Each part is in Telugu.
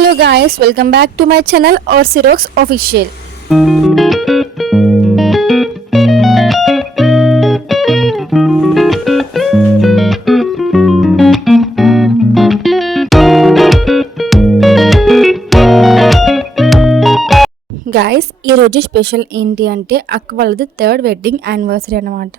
Hello guys, welcome back to my channel Orsi Rocks Official. Guys, ఈ రోజు స్పెషల్ ఏంటి అంటే అక్క వాళ్ళది 3rd వెడ్డింగ్ యానివర్సరీ అన్నమాట.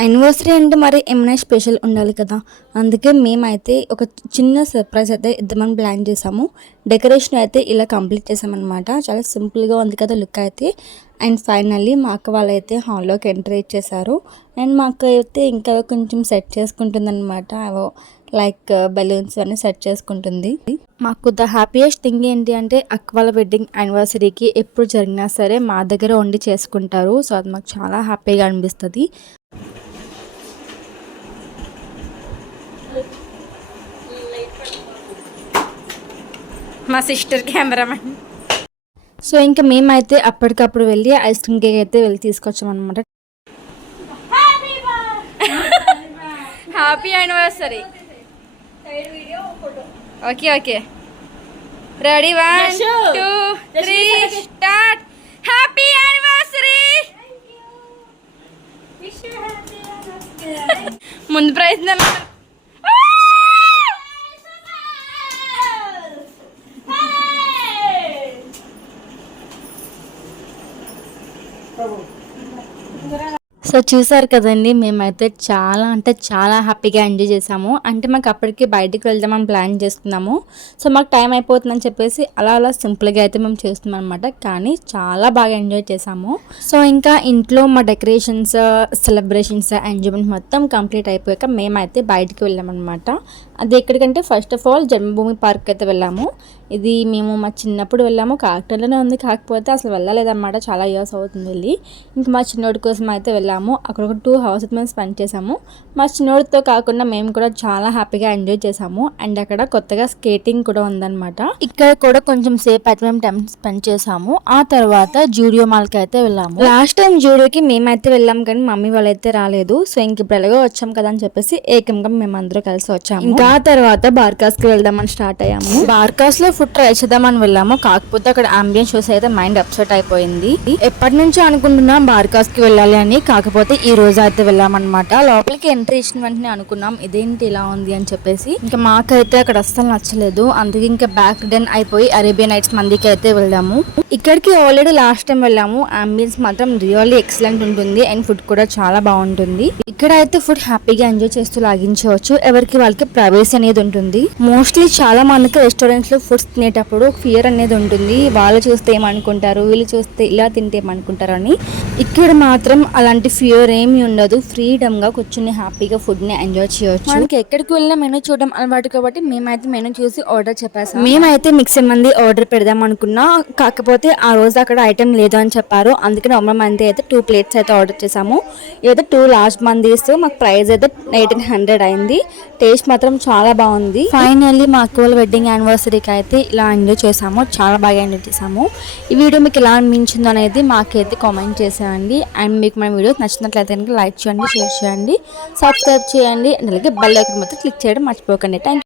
యానివర్సరీ అంటే మరి ఏమైనా స్పెషల్ ఉండాలి కదా, అందుకే మేమైతే ఒక చిన్న సర్ప్రైజ్ అయితే ఇద్దామని ప్లాన్ చేసాము. డెకరేషన్ అయితే ఇలా కంప్లీట్ చేసామన్నమాట. చాలా సింపుల్గా ఉంది కదా లుక్ అయితే. అండ్ ఫైనల్లీ మా అక్క వాళ్ళైతే హాల్లోకి ఎంటర్ ఇచ్చేసారు. అండ్ మా అక్క అయితే ఇంకా కొంచెం సెట్ చేసుకుంటుంది అనమాట. లైక్ బెలూన్స్ అన్నీ సెట్ చేసుకుంటుంది. మాకు ద హ్యాపీయెస్ట్ థింగ్ ఏంటి అంటే అక్క వాళ్ళ వెడ్డింగ్ యానివర్సరీకి ఎప్పుడు జరిగినా సరే మా దగ్గర వండి చేసుకుంటారు. సో అది మాకు చాలా హ్యాపీగా అనిపిస్తుంది. మా సిస్టర్ కెమెరామెన్. సో ఇంకా మేమైతే అప్పటికప్పుడు వెళ్ళి ఐస్ క్రీమ్ కేక్ అయితే వెళ్ళి తీసుకొచ్చామన్నమాట. Happy anniversary. Okay okay, ready 1 2 3 start. Happy anniversary. ముందు ప్రయత్నం. సో చూసారు కదండి, మేమైతే చాలా అంటే చాలా హ్యాపీగా ఎంజాయ్ చేసాము. అంటే మాకు అప్పటికి బయటికి వెళ్దామని ప్లాన్ చేస్తున్నాము. సో మాకు టైం అయిపోతుందని చెప్పేసి అలా సింపుల్గా అయితే మేము చేస్తున్నాం అనమాట. కానీ చాలా బాగా ఎంజాయ్ చేసాము. సో ఇంకా ఇంట్లో మా డెకరేషన్స్, సెలబ్రేషన్స్, ఎంజాయ్మెంట్ మొత్తం కంప్లీట్ అయిపోయాక మేమైతే బయటికి వెళ్ళామన్నమాట. అది ఎక్కడికంటే first of all Janmabhoomi park అయితే వెళ్ళాము. ఇది మేము మా చిన్నప్పుడు వెళ్ళాము, కాకినాడలోనే ఉంది. కాకపోతే అసలు వెళ్ళలేదన్నమాట, చాలా ఇయర్స్ అవుతుంది వెళ్ళి. ఇంకా మా చిన్నోడి కోసం అయితే వెళ్ళాము. అక్కడ ఒక 2 hours మేము స్పెండ్ చేసాము. మా చిన్నోడితో కాకుండా మేము కూడా చాలా హ్యాపీగా ఎంజాయ్ చేసాము. అండ్ అక్కడ కొత్తగా స్కేటింగ్ కూడా ఉందన్నమాట. ఇక్కడ కూడా కొంచెం సేపు అయితే మేము టైం స్పెండ్ చేసాము. ఆ తర్వాత జూడియో మాల్కి అయితే వెళ్ళాము. లాస్ట్ టైం జూడియోకి మేమైతే వెళ్ళాము కానీ మమ్మీ వాళ్ళైతే రాలేదు. సో ఇంక ఇప్పుడు ఎలాగో వచ్చాం కదా అని చెప్పేసి ఏకంగా మేమందరూ కలిసి వచ్చాము. ఇంకా ఆ తర్వాత బార్కాస్కి వెళ్దామని స్టార్ట్ అయ్యాము. బార్కాస్ లో ఫుడ్ ట్రై చేద్దామని వెళ్ళాము. కాకపోతే అక్కడ అంబియన్స్ చూసి అయితే మైండ్ అప్సెట్ అయిపోయింది. ఎప్పటి నుంచో అనుకుంటున్నాం బార్కాస్ కి వెళ్ళాలి అని, కాకపోతే ఈ రోజు అయితే వెళ్ళామన్నమాట. లోపలికి ఎంట్రీ ఇచ్చిన వెంటనే అనుకున్నాం ఇదేంటి ఇలా ఉంది అని చెప్పేసి. ఇంకా మాకైతే అక్కడ అస్సలు నచ్చలేదు. అందుకే ఇంకా బ్యాక్ డెన్ అయిపోయి అరేబియన్ నైట్స్ మందికి అయితే వెళ్దాము. ఇక్కడికి ఆల్రెడీ లాస్ట్ టైం వెళ్ళాము. అంబియన్స్ మాత్రం రియల్లీ ఎక్సలెంట్ ఉంటుంది. అండ్ ఫుడ్ కూడా చాలా బాగుంటుంది. ఇక్కడ అయితే ఫుడ్ హ్యాపీగా ఎంజాయ్ చేస్తూ లాగించవచ్చు. ఎవరికి వాళ్ళకి ప్రైవసీ అనేది ఉంటుంది. మోస్ట్లీ చాలా మందికి రెస్టారెంట్స్ లో ఫుడ్స్ తినేటప్పుడు ఫియర్ అనేది ఉంటుంది. వాళ్ళు చూస్తే ఏమనుకుంటారు, వీళ్ళు చూస్తే ఇలా తింటే ఏమనుకుంటారు అని. ఇక్కడ మాత్రం అలాంటి ఫియర్ ఏమి ఉండదు. ఫ్రీడమ్ గా కూర్చుని హ్యాపీగా ఫుడ్ ని ఎంజాయ్ చేయొచ్చు. మనకి ఎక్కడికి వెళ్ళినా మెనూ చూడడం అలవాటు కాబట్టి మేమైతే మెనూ చూసి ఆర్డర్ చెప్పేసాం. మేమైతే మిక్సర్ మంది ఆర్డర్ పెడదాం అనుకున్నా, కాకపోతే ఆ రోజు అక్కడ ఐటమ్ లేదు అని చెప్పారు. అందుకే నార్మల్ మంది అయితే 2 plates అయితే ఆర్డర్ చేసాము. ఇదైతే 2 large మందీస్. మాకు ప్రైస్ అయితే 1800 అయింది. టేస్ట్ మాత్రం చాలా బాగుంది. ఫైనల్లీ మా అక్క వాళ్ళ వెడ్డింగ్ యానివర్సరీకి అయితే ఇలా ఎంజాయ్ చేసాము. చాలా బాగా ఎంజాయ్ చేసాము. ఈ వీడియో మీకు ఎలా అనిపించింది అనేది మాకైతే కామెంట్ చేసేయండి. అండ్ మీకు మన వీడియో నచ్చినట్లయితే కనుక లైక్ చేయండి, షేర్ చేయండి, సబ్స్క్రైబ్ చేయండి. అండ్ అలాగే బెల్ ఐకాన్ మొత్తం క్లిక్ చేయడం మర్చిపోకండి. Thank you.